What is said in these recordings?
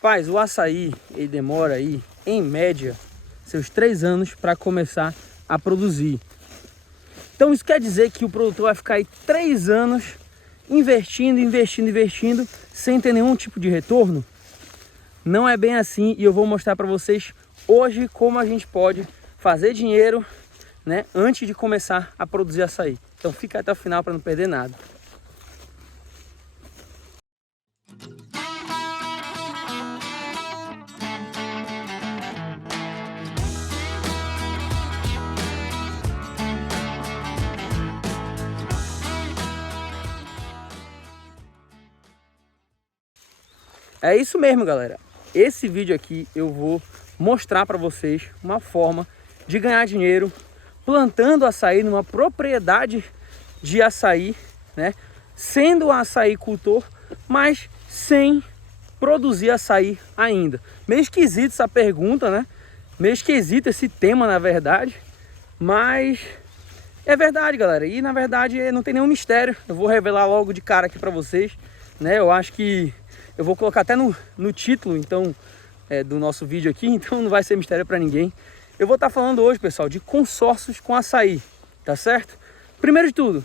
Rapaz, o açaí, ele demora aí, em média, seus 3 anos para começar a produzir. Então isso quer dizer que o produtor vai ficar aí 3 anos investindo, sem ter nenhum tipo de retorno? Não é bem assim, e eu vou mostrar para vocês hoje como a gente pode fazer dinheiro, né, antes de começar a produzir açaí. Então fica até o final para não perder nada. É isso mesmo, galera. Esse vídeo aqui eu vou mostrar para vocês uma forma de ganhar dinheiro plantando açaí numa propriedade de açaí, né? Sendo um açaicultor, mas sem produzir açaí ainda. Meio esquisito essa pergunta, né? Meio esquisito esse tema, na verdade. Mas é verdade, galera. E na verdade não tem nenhum mistério. Eu vou revelar logo de cara aqui para vocês, né? Eu acho que eu vou colocar até no título, então, do nosso vídeo aqui, então não vai ser mistério para ninguém. Eu vou estar falando hoje, pessoal, de consórcios com açaí, tá certo? Primeiro de tudo,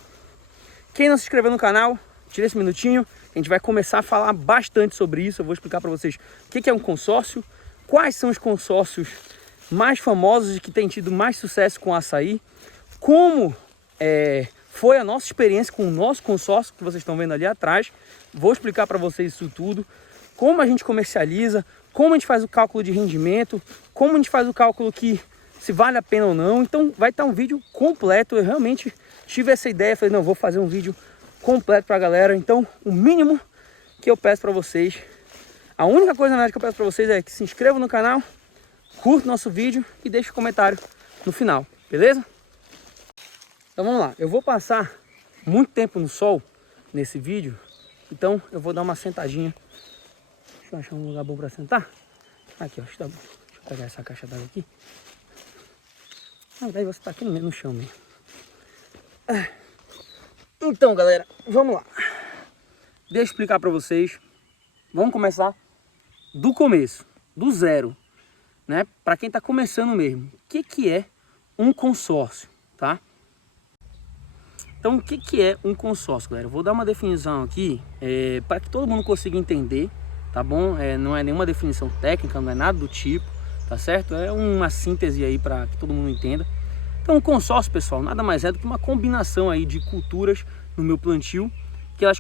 quem não se inscreveu no canal, tira esse minutinho, a gente vai começar a falar bastante sobre isso. Eu vou explicar para vocês o que é um consórcio, quais são os consórcios mais famosos e que têm tido mais sucesso com açaí, como foi a nossa experiência com o nosso consórcio, que vocês estão vendo ali atrás. Vou explicar para vocês isso tudo, como a gente comercializa, como a gente faz o cálculo de rendimento, como a gente faz o cálculo que se vale a pena ou não. Então vai estar um vídeo completo. Eu realmente tive essa ideia, falei, não, vou fazer um vídeo completo para a galera. Então o mínimo que eu peço para vocês, a única coisa na verdade que eu peço para vocês é que se inscrevam no canal, curta nosso vídeo e deixe um comentário no final, beleza? Então vamos lá, eu vou passar muito tempo no sol nesse vídeo, então eu vou dar uma sentadinha. Deixa eu achar um lugar bom para sentar. Aqui, ó, tá bom. Deixa eu pegar essa caixa d'água aqui. Na verdade você tá aqui no chão mesmo. Então, galera, vamos lá. Deixa eu explicar para vocês. Vamos começar do começo, do zero, né? Para quem tá começando mesmo. O que é um consórcio, tá? Então, o que é um consórcio, galera? Eu vou dar uma definição aqui para que todo mundo consiga entender, tá bom? Não é nenhuma definição técnica, não é nada do tipo, tá certo? É uma síntese aí para que todo mundo entenda. Então, um consórcio, pessoal, nada mais é do que uma combinação aí de culturas no meu plantio, que elas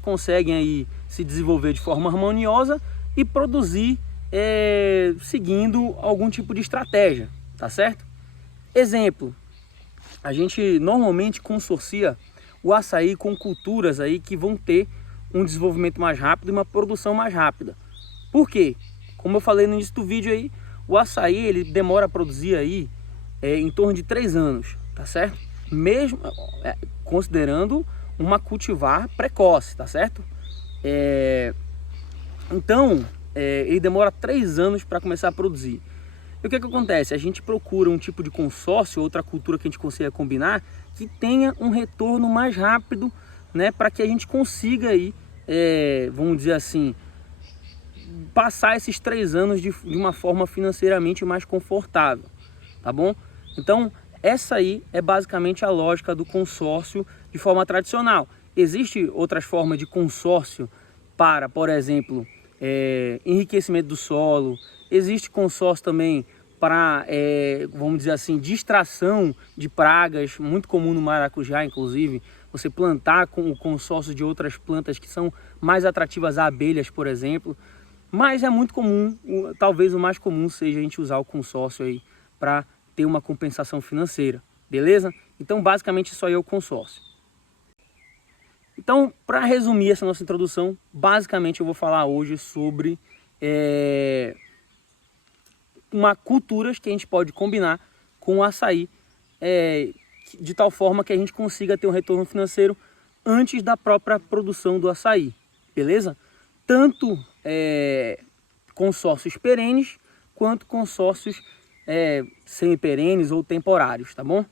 conseguem aí se desenvolver de forma harmoniosa e produzir seguindo algum tipo de estratégia, tá certo? Exemplo. A gente normalmente consorcia o açaí com culturas aí que vão ter um desenvolvimento mais rápido e uma produção mais rápida. Por quê? Como eu falei no início do vídeo aí, o açaí ele demora a produzir aí em torno de 3 anos, tá certo? Mesmo considerando uma cultivar precoce, tá certo? Então, ele demora 3 anos para começar a produzir. E o que acontece? A gente procura um tipo de consórcio, outra cultura que a gente consiga combinar, que tenha um retorno mais rápido, né, para que a gente consiga aí, vamos dizer assim, passar esses 3 anos de uma forma financeiramente mais confortável, tá bom? Então, essa aí é basicamente a lógica do consórcio de forma tradicional. Existem outras formas de consórcio para, por exemplo, enriquecimento do solo. Existe consórcio também para, vamos dizer assim, distração de pragas, muito comum no maracujá, inclusive, você plantar com o consórcio de outras plantas que são mais atrativas a abelhas, por exemplo. Mas é muito comum, talvez o mais comum seja a gente usar o consórcio aí para ter uma compensação financeira, beleza? Então, basicamente, isso aí é o consórcio. Então, para resumir essa nossa introdução, basicamente eu vou falar hoje sobre culturas que a gente pode combinar com o açaí, de tal forma que a gente consiga ter um retorno financeiro antes da própria produção do açaí, beleza? Tanto consórcios perenes quanto consórcios semi-perenes ou temporários, tá bom?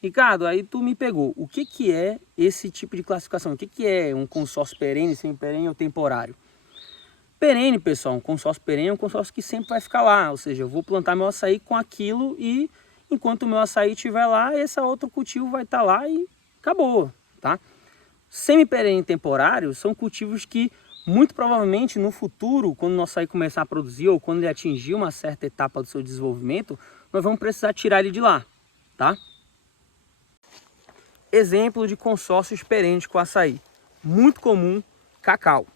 Ricardo, aí tu me pegou. O que é esse tipo de classificação? O que é um consórcio perene, semi-perene ou temporário? perene, pessoal. Um consórcio perene é um consórcio que sempre vai ficar lá, ou seja, eu vou plantar meu açaí com aquilo e enquanto o meu açaí estiver lá, esse outro cultivo vai estar lá e acabou, tá? Semi-perene temporário são cultivos que muito provavelmente no futuro, quando o nosso açaí começar a produzir ou quando ele atingir uma certa etapa do seu desenvolvimento, nós vamos precisar tirar ele de lá, tá? Exemplo de consórcios perenes com açaí. Muito comum, cacau.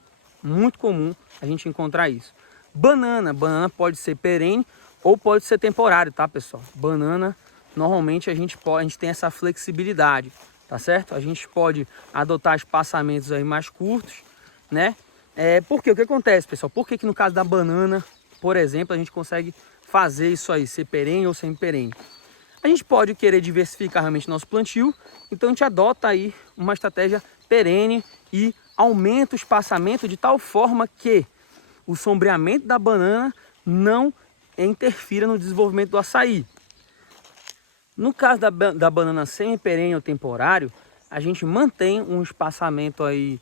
Muito comum a gente encontrar isso. Banana pode ser perene ou pode ser temporário, tá, pessoal? Banana, normalmente a gente tem essa flexibilidade, tá certo? A gente pode adotar espaçamentos aí mais curtos, né? Porque o que acontece, pessoal? Por que no caso da banana, por exemplo, a gente consegue fazer isso aí, ser perene ou semi-perene? A gente pode querer diversificar realmente nosso plantio, então a gente adota aí uma estratégia perene e aumenta o espaçamento de tal forma que o sombreamento da banana não interfira no desenvolvimento do açaí. No caso da banana semi-perene ou temporário, a gente mantém um espaçamento aí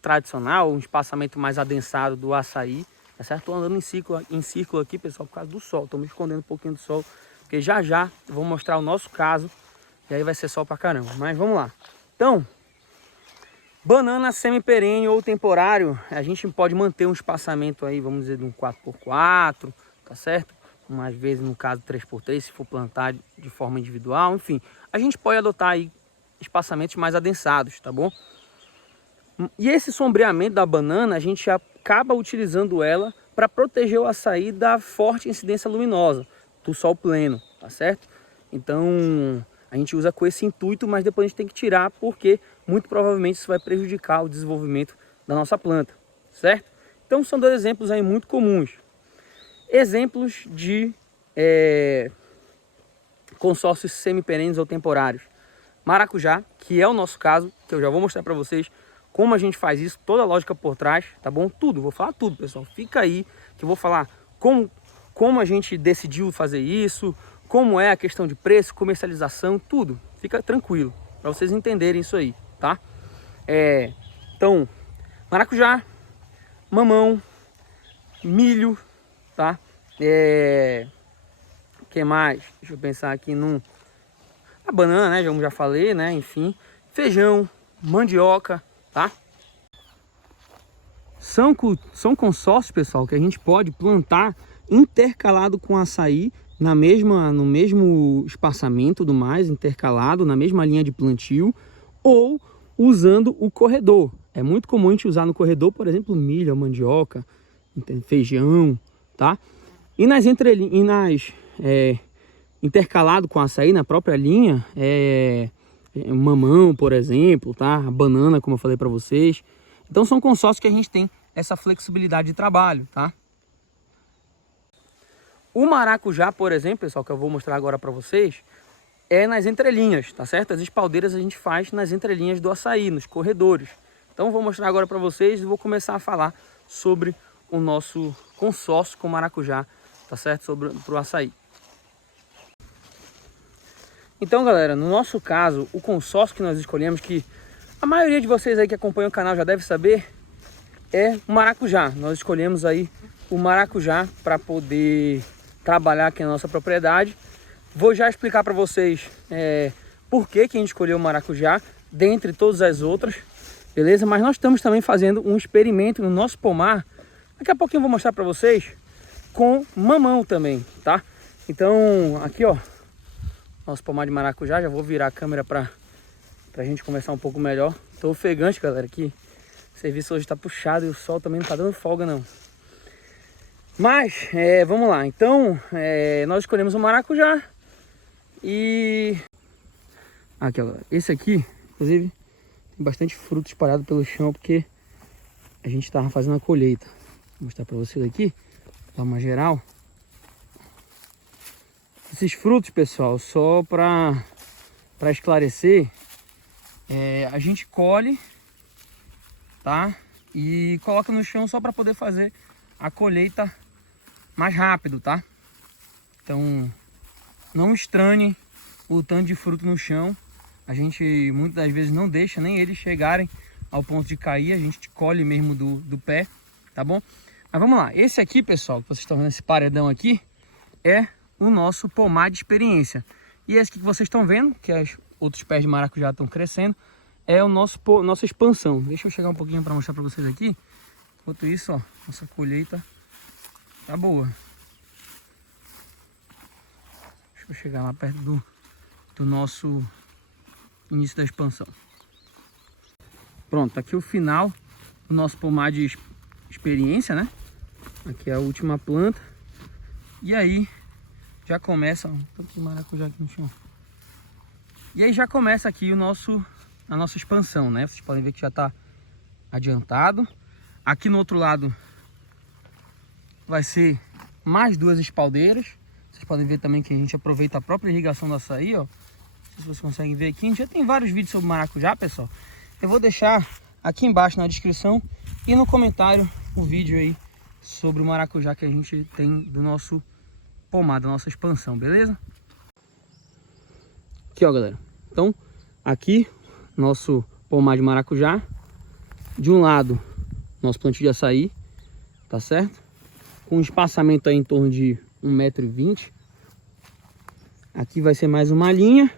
tradicional, um espaçamento mais adensado do açaí, tá certo? Estou andando em círculo aqui, pessoal, por causa do sol, estou me escondendo um pouquinho do sol, porque já eu vou mostrar o nosso caso, e aí vai ser sol pra caramba, mas vamos lá. Então, banana semi-perene ou temporário, a gente pode manter um espaçamento aí, vamos dizer, de um 4x4, tá certo? Umas vezes, no caso, 3x3, se for plantar de forma individual, enfim. A gente pode adotar aí espaçamentos mais adensados, tá bom? E esse sombreamento da banana, a gente acaba utilizando ela para proteger o açaí da forte incidência luminosa, do sol pleno, tá certo? Então, a gente usa com esse intuito, mas depois a gente tem que tirar, porque muito provavelmente isso vai prejudicar o desenvolvimento da nossa planta, certo? Então, são dois exemplos aí muito comuns. Exemplos de consórcios semi-perenes ou temporários. Maracujá, que é o nosso caso, que eu já vou mostrar para vocês como a gente faz isso, toda a lógica por trás, tá bom? Tudo, vou falar tudo, pessoal. Fica aí que eu vou falar como a gente decidiu fazer isso, como é a questão de preço, comercialização, tudo. Fica tranquilo, para vocês entenderem isso aí, tá? Então, maracujá, mamão, milho, tá? O que mais? Deixa eu pensar aqui a banana, né? Como já falei, né? Enfim, feijão, mandioca, tá? São consórcios, pessoal, que a gente pode plantar intercalado com açaí no mesmo espaçamento do mais, intercalado, na mesma linha de plantio, ou usando o corredor. É muito comum a gente usar no corredor, por exemplo, milho, mandioca, feijão, tá? E intercalado com açaí na própria linha, mamão, por exemplo, tá? A banana, como eu falei para vocês. Então são consórcios que a gente tem essa flexibilidade de trabalho, tá? O maracujá, por exemplo, pessoal, que eu vou mostrar agora para vocês, é nas entrelinhas, tá certo? As espaldeiras a gente faz nas entrelinhas do açaí, nos corredores. Então eu vou mostrar agora para vocês e vou começar a falar sobre o nosso consórcio com maracujá, tá certo? Pro açaí. Então, galera, no nosso caso, o consórcio que nós escolhemos, que a maioria de vocês aí que acompanham o canal já deve saber, é o maracujá. Nós escolhemos aí o maracujá para poder trabalhar aqui na nossa propriedade. Vou já explicar para vocês por que a gente escolheu o maracujá, dentre todas as outras, beleza? Mas nós estamos também fazendo um experimento no nosso pomar. Daqui a pouquinho eu vou mostrar para vocês com mamão também, tá? Então, aqui ó, nosso pomar de maracujá. Já vou virar a câmera pra gente conversar um pouco melhor. Tô ofegante, galera, aqui o serviço hoje tá puxado e o sol também não tá dando folga não. Mas, vamos lá. Então, nós escolhemos o maracujá. E aqui, ó, esse aqui, inclusive, tem bastante fruto espalhado pelo chão, porque a gente tava fazendo a colheita. Vou mostrar pra vocês aqui, dar uma geral. Esses frutos, pessoal, só para esclarecer, a gente colhe, tá? E coloca no chão só para poder fazer a colheita mais rápido, tá? Então, não estranhe o tanto de fruto no chão. A gente muitas das vezes não deixa nem eles chegarem ao ponto de cair. A gente colhe mesmo do pé, tá bom? Mas vamos lá, esse aqui, pessoal, que vocês estão vendo, esse paredão aqui, é o nosso pomar de experiência. E esse que vocês estão vendo, que os outros pés de maracujá estão crescendo, é o nossa expansão. Deixa eu chegar um pouquinho para mostrar para vocês aqui. Enquanto isso, ó, nossa colheita tá boa. Deixa eu chegar lá perto do nosso início da expansão. Pronto, aqui o final do nosso pomar de experiência, né? Aqui é a última planta. E aí já começa, ó, tanto de maracujá aqui no chão. E aí já começa aqui a nossa expansão, né? Vocês podem ver que já está adiantado. Aqui no outro lado vai ser mais 2 espaldeiras. Vocês podem ver também que a gente aproveita a própria irrigação do açaí, ó. Não sei se vocês conseguem ver aqui. A gente já tem vários vídeos sobre maracujá, pessoal. Eu vou deixar aqui embaixo na descrição e no comentário o vídeo aí sobre o maracujá que a gente tem do nosso pomar, da nossa expansão, beleza? Aqui, ó, galera. Então, aqui, nosso pomar de maracujá. De um lado, nosso plantio de açaí, tá certo? Com um espaçamento aí em torno de 1,20 m. Aqui vai ser mais uma linha.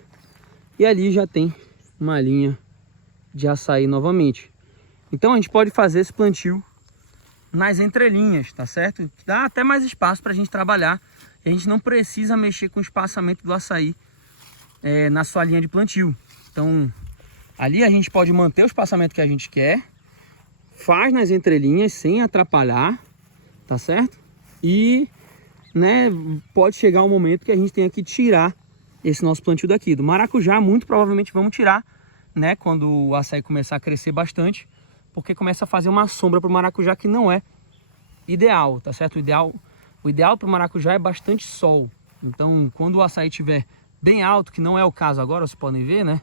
E ali já tem uma linha de açaí novamente. Então a gente pode fazer esse plantio nas entrelinhas, tá certo? Dá até mais espaço para a gente trabalhar. E a gente não precisa mexer com o espaçamento do açaí na sua linha de plantio. Então ali a gente pode manter o espaçamento que a gente quer, faz nas entrelinhas sem atrapalhar, tá certo? E né, pode chegar um momento que a gente tenha que tirar esse nosso plantio daqui. Do maracujá, muito provavelmente vamos tirar, né, quando o açaí começar a crescer bastante, porque começa a fazer uma sombra para o maracujá que não é ideal, tá certo? O ideal para o maracujá é bastante sol. Então, quando o açaí estiver bem alto, que não é o caso agora, vocês podem ver, né?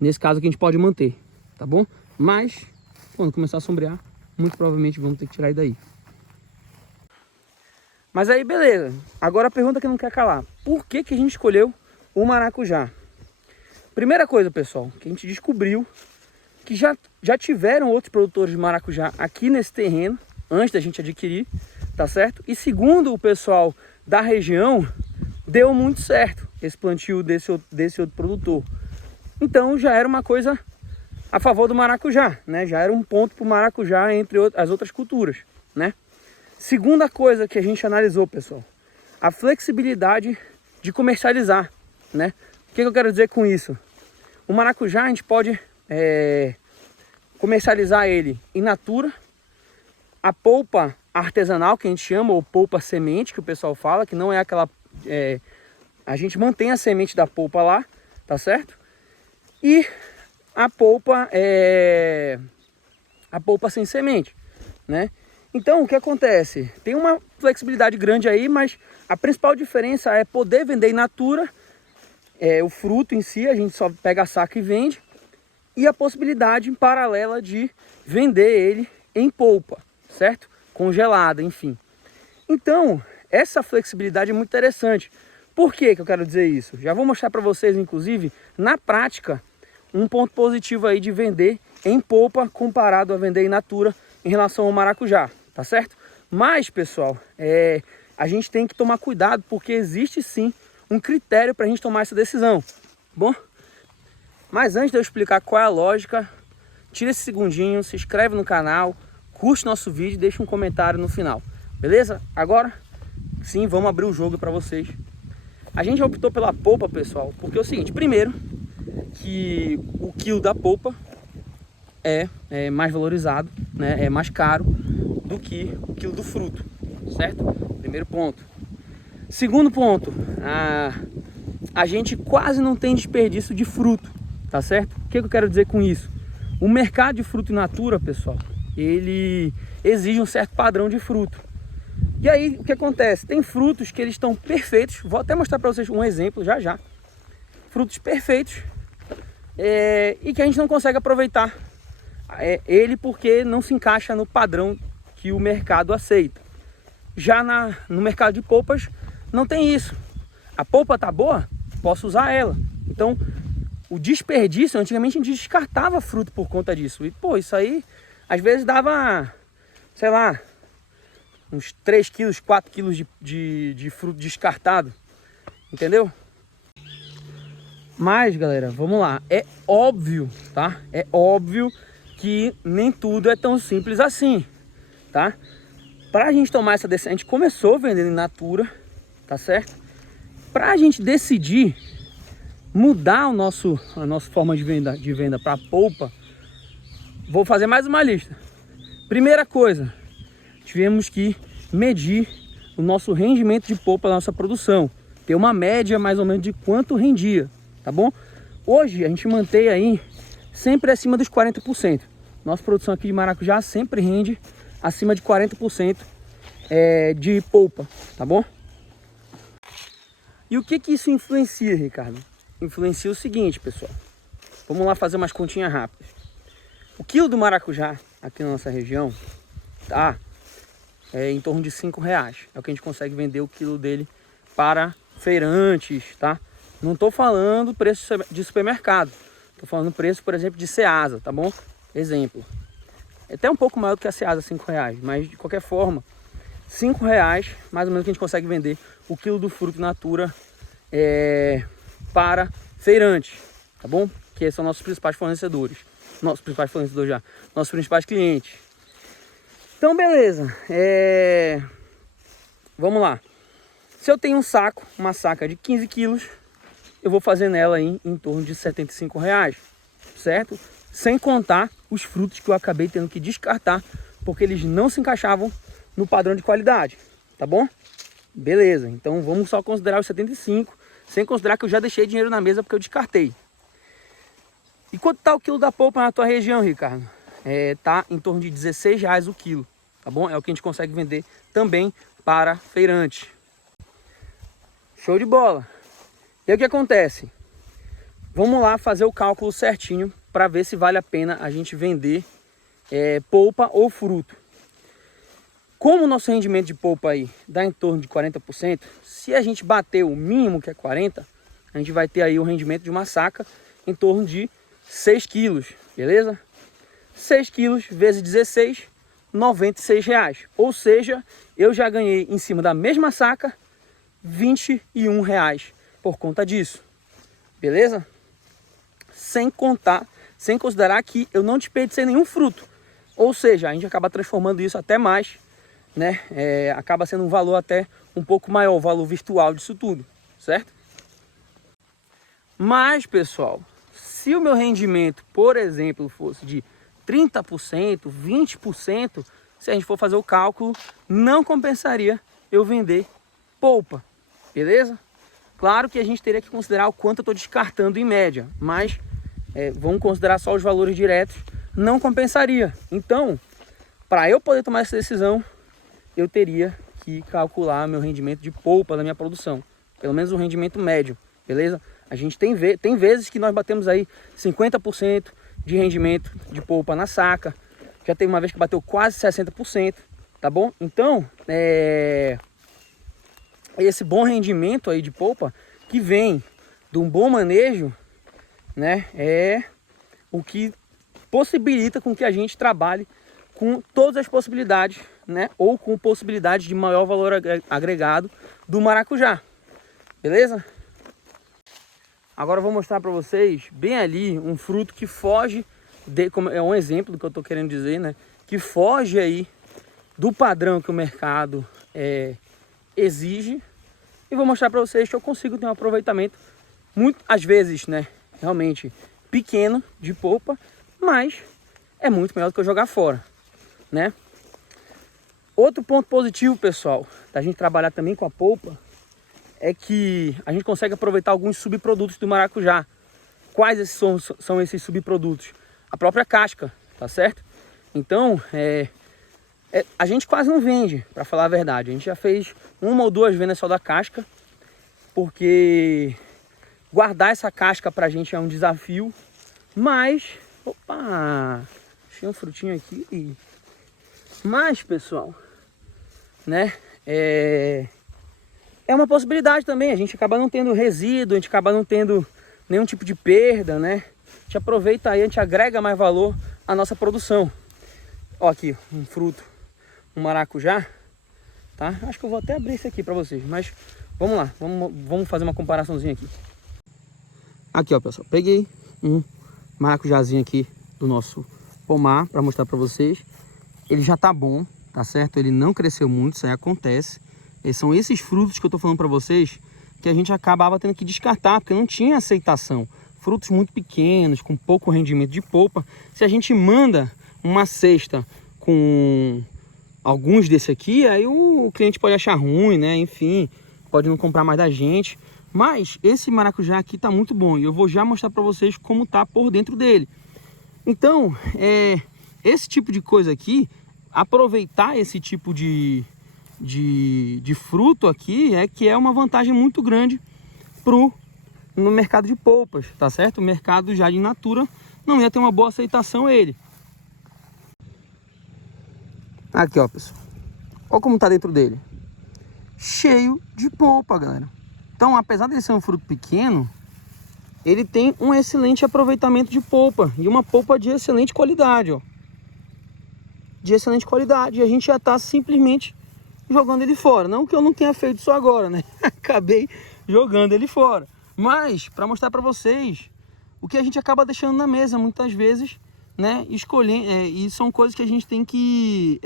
Nesse caso aqui a gente pode manter, tá bom? Mas, quando começar a sombrear, muito provavelmente vamos ter que tirar ele daí. Mas aí, beleza. Agora a pergunta que não quer calar. Por que a gente escolheu o maracujá? Primeira coisa, pessoal, que a gente descobriu que já tiveram outros produtores de maracujá aqui nesse terreno, antes da gente adquirir, tá certo? E segundo o pessoal da região, deu muito certo esse plantio desse outro produtor. Então já era uma coisa a favor do maracujá, né? Já era um ponto para o maracujá entre as outras culturas, né? Segunda coisa que a gente analisou, pessoal, a flexibilidade de comercializar, né? O que eu quero dizer com isso? O maracujá a gente pode comercializar ele in natura, a polpa artesanal que a gente chama, ou polpa semente que o pessoal fala, que não é aquela... a gente mantém a semente da polpa lá, tá certo? E a polpa sem semente, né? Então, o que acontece? Tem uma flexibilidade grande aí, mas a principal diferença é poder vender in natura, o fruto em si, a gente só pega a saca e vende, e a possibilidade paralela de vender ele em polpa, certo? Congelada, enfim. Então, essa flexibilidade é muito interessante. Por que eu quero dizer isso? Já vou mostrar para vocês, inclusive, na prática, um ponto positivo aí de vender em polpa comparado a vender in natura em relação ao maracujá. Tá certo? Mas, pessoal, a gente tem que tomar cuidado, porque existe sim um critério para a gente tomar essa decisão, bom? Mas antes de eu explicar qual é a lógica, tira esse segundinho, se inscreve no canal, curte nosso vídeo e deixa um comentário no final, beleza? Agora, sim, vamos abrir o jogo para vocês. A gente optou pela polpa, pessoal, porque é o seguinte, primeiro, que o quilo da polpa é mais valorizado, né? É mais caro do que o quilo do fruto, certo? Primeiro ponto. Segundo ponto, a gente quase não tem desperdício de fruto, tá certo? O que eu quero dizer com isso? O mercado de fruto in natura, pessoal, ele exige um certo padrão de fruto. E aí, o que acontece? Tem frutos que eles estão perfeitos, vou até mostrar para vocês um exemplo já. Frutos perfeitos e que a gente não consegue aproveitar ele porque não se encaixa no padrão que o mercado aceita. Já no mercado de polpas não tem isso. A polpa tá boa, posso usar ela. Então o desperdício, antigamente a gente descartava fruto por conta disso. E pô, isso aí às vezes dava, sei lá, uns 3 quilos, 4 quilos de fruto descartado, entendeu? Mas, galera, vamos lá. É óbvio, tá? É óbvio que nem tudo é tão simples assim, tá? Pra gente tomar essa decisão, a gente começou vendendo in natura, tá certo? Pra gente decidir mudar a nossa forma de venda para polpa, vou fazer mais uma lista. Primeira coisa, tivemos que medir o nosso rendimento de polpa da nossa produção, ter uma média mais ou menos de quanto rendia, tá bom? Hoje a gente mantém aí sempre acima dos 40%. Nossa produção aqui de maracujá sempre rende acima de 40% de polpa, tá bom? E o que isso influencia, Ricardo? Influencia o seguinte, pessoal. Vamos lá fazer umas continhas rápidas. O quilo do maracujá aqui na nossa região tá em torno de R$5. É o que a gente consegue vender o quilo dele para feirantes, tá? Não estou falando preço de supermercado. Estou falando preço, por exemplo, de Ceasa, tá bom? Exemplo. É até um pouco maior do que a Ceasa, R$5. Mas, de qualquer forma, R$5, mais ou menos, que a gente consegue vender o quilo do fruto natura para feirantes, tá bom? Que são nossos principais fornecedores. Nossos principais clientes. Então, beleza. Vamos lá. Se eu tenho uma saca de 15 quilos, eu vou fazer nela aí em torno de R$75, certo? Sem contar os frutos que eu acabei tendo que descartar, porque eles não se encaixavam no padrão de qualidade, tá bom? Beleza, então vamos só considerar os 75, sem considerar que eu já deixei dinheiro na mesa porque eu descartei. E quanto tá o quilo da polpa na tua região, Ricardo? Tá em torno de R$16 o quilo, tá bom? É o que a gente consegue vender também para feirante. Show de bola! E aí o que acontece? Vamos lá fazer o cálculo certinho para ver se vale a pena a gente vender polpa ou fruto. Como o nosso rendimento de polpa aí dá em torno de 40%, se a gente bater o mínimo, que é 40%, a gente vai ter aí o rendimento de uma saca em torno de 6 quilos, beleza? 6 quilos vezes 16, R$96. Ou seja, eu já ganhei em cima da mesma saca R$21 por conta disso, beleza? Sem considerar que eu não desperdicei nenhum fruto. Ou seja, a gente acaba transformando isso até mais, né? Acaba sendo um valor até um pouco maior, o valor virtual disso tudo, certo? Mas, pessoal, se o meu rendimento, por exemplo, fosse de 30%, 20%, se a gente for fazer o cálculo, não compensaria eu vender polpa, beleza? Claro que a gente teria que considerar o quanto eu estou descartando em média, mas vamos considerar só os valores diretos, não compensaria. Então, para eu poder tomar essa decisão, eu teria que calcular meu rendimento de polpa da minha produção, pelo menos o rendimento médio, beleza? A gente tem vezes que nós batemos aí 50% de rendimento de polpa na saca, já teve uma vez que bateu quase 60%, tá bom? Então, esse bom rendimento aí de polpa que vem de um bom manejo, né, é o que possibilita com que a gente trabalhe com todas as possibilidades, né, ou com possibilidades de maior valor agregado do maracujá, beleza? Agora eu vou mostrar para vocês bem ali um fruto que foge, é um exemplo do que eu estou querendo dizer, né, que foge aí do padrão que o mercado exige, e vou mostrar para vocês que eu consigo ter um aproveitamento muito, às vezes, né, realmente pequeno de polpa, mas é muito melhor do que eu jogar fora, né? Outro ponto positivo, pessoal, da gente trabalhar também com a polpa é que a gente consegue aproveitar alguns subprodutos do maracujá. Quais são esses subprodutos? A própria casca, tá certo? Então, a gente quase não vende, para falar a verdade. A gente já fez uma ou duas vendas só da casca, porque guardar essa casca pra gente é um desafio, mas... Opa! Achei um frutinho aqui. Mas, pessoal, né? É uma possibilidade também. A gente acaba não tendo resíduo, a gente acaba não tendo nenhum tipo de perda, né? A gente aproveita aí, a gente agrega mais valor à nossa produção. Ó, aqui, um fruto, um maracujá, tá? Acho que eu vou até abrir esse aqui pra vocês, mas vamos lá, vamos fazer uma comparaçãozinha aqui. Aqui, ó, pessoal, peguei um maracujazinho aqui do nosso pomar pra mostrar pra vocês. Ele já tá bom, tá certo? Ele não cresceu muito, isso aí acontece. E são esses frutos que eu tô falando pra vocês que a gente acabava tendo que descartar, porque não tinha aceitação. Frutos muito pequenos, com pouco rendimento de polpa. Se a gente manda uma cesta com alguns desse aqui, aí o cliente pode achar ruim, né? Enfim, pode não comprar mais da gente. Mas esse maracujá aqui tá muito bom e eu vou já mostrar para vocês como tá por dentro dele. Então, esse tipo de coisa aqui, aproveitar esse tipo de fruto aqui é uma vantagem muito grande no mercado de polpas, tá certo? O mercado já de natura não ia ter uma boa aceitação ele. Aqui, ó, pessoal. Olha como tá dentro dele. Cheio de polpa, galera. Então, apesar de ser um fruto pequeno, ele tem um excelente aproveitamento de polpa. E uma polpa de excelente qualidade, ó. De excelente qualidade. E a gente já tá simplesmente jogando ele fora. Não que eu não tenha feito isso agora, né? Acabei jogando ele fora. Mas, para mostrar para vocês o que a gente acaba deixando na mesa muitas vezes, né? E são coisas que a gente tem que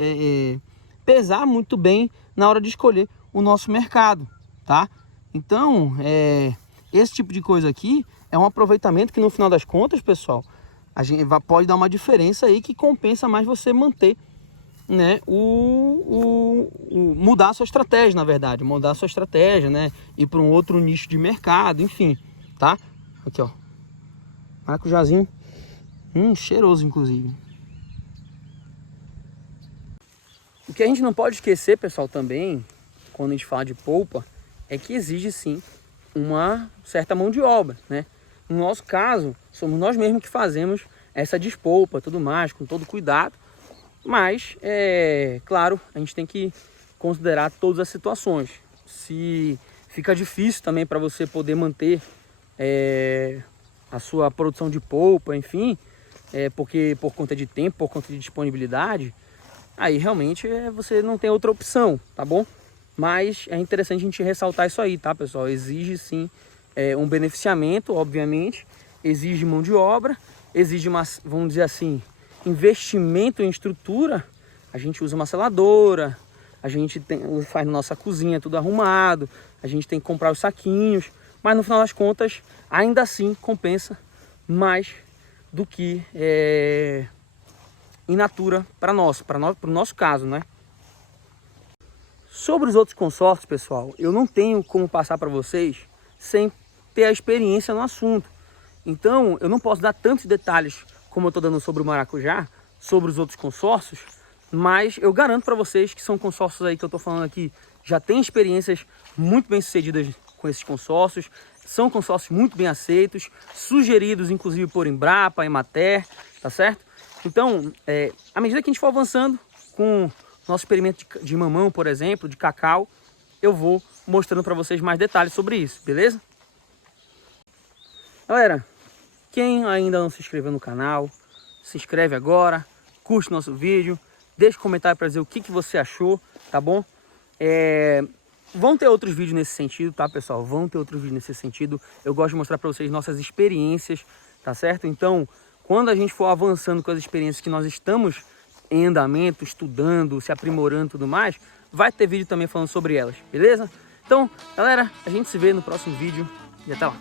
pesar muito bem na hora de escolher o nosso mercado, tá? Então, esse tipo de coisa aqui é um aproveitamento que no final das contas, pessoal, a gente pode dar uma diferença aí que compensa mais você manter, né, mudar a sua estratégia, na verdade, mudar a sua estratégia, né, ir para um outro nicho de mercado, enfim, tá? Aqui, ó, maracujazinho, cheiroso, inclusive. O que a gente não pode esquecer, pessoal, também, quando a gente fala de polpa, é que exige, sim, uma certa mão de obra, né? No nosso caso, somos nós mesmos que fazemos essa despolpa, tudo mais, com todo cuidado. Mas, claro, a gente tem que considerar todas as situações. Se fica difícil também para você poder manter a sua produção de polpa, enfim, porque por conta de tempo, por conta de disponibilidade, aí realmente você não tem outra opção, tá bom? Mas é interessante a gente ressaltar isso aí, tá, pessoal? Exige sim um beneficiamento, obviamente, exige mão de obra, exige vamos dizer assim, investimento em estrutura. A gente usa uma seladora, a gente faz na nossa cozinha tudo arrumado, a gente tem que comprar os saquinhos, mas no final das contas ainda assim compensa mais do que in natura para o nosso caso, né? Sobre os outros consórcios, pessoal, eu não tenho como passar para vocês sem ter a experiência no assunto. Então, eu não posso dar tantos detalhes como eu estou dando sobre o maracujá, sobre os outros consórcios, mas eu garanto para vocês que são consórcios aí que eu estou falando aqui, já tem experiências muito bem sucedidas com esses consórcios, são consórcios muito bem aceitos, sugeridos inclusive por Embrapa, Emater, tá certo? Então, à medida que a gente for avançando com nosso experimento de mamão, por exemplo, de cacau, eu vou mostrando para vocês mais detalhes sobre isso, beleza? Galera, quem ainda não se inscreveu no canal, se inscreve agora, curte nosso vídeo, deixa um comentário para dizer o que você achou, tá bom? Vão ter outros vídeos nesse sentido, tá, pessoal? Vão ter outros vídeos nesse sentido. Eu gosto de mostrar para vocês nossas experiências, tá certo? Então, quando a gente for avançando com as experiências que nós estamos em andamento, estudando, se aprimorando e tudo mais, vai ter vídeo também falando sobre elas, beleza? Então, galera, a gente se vê no próximo vídeo e até lá!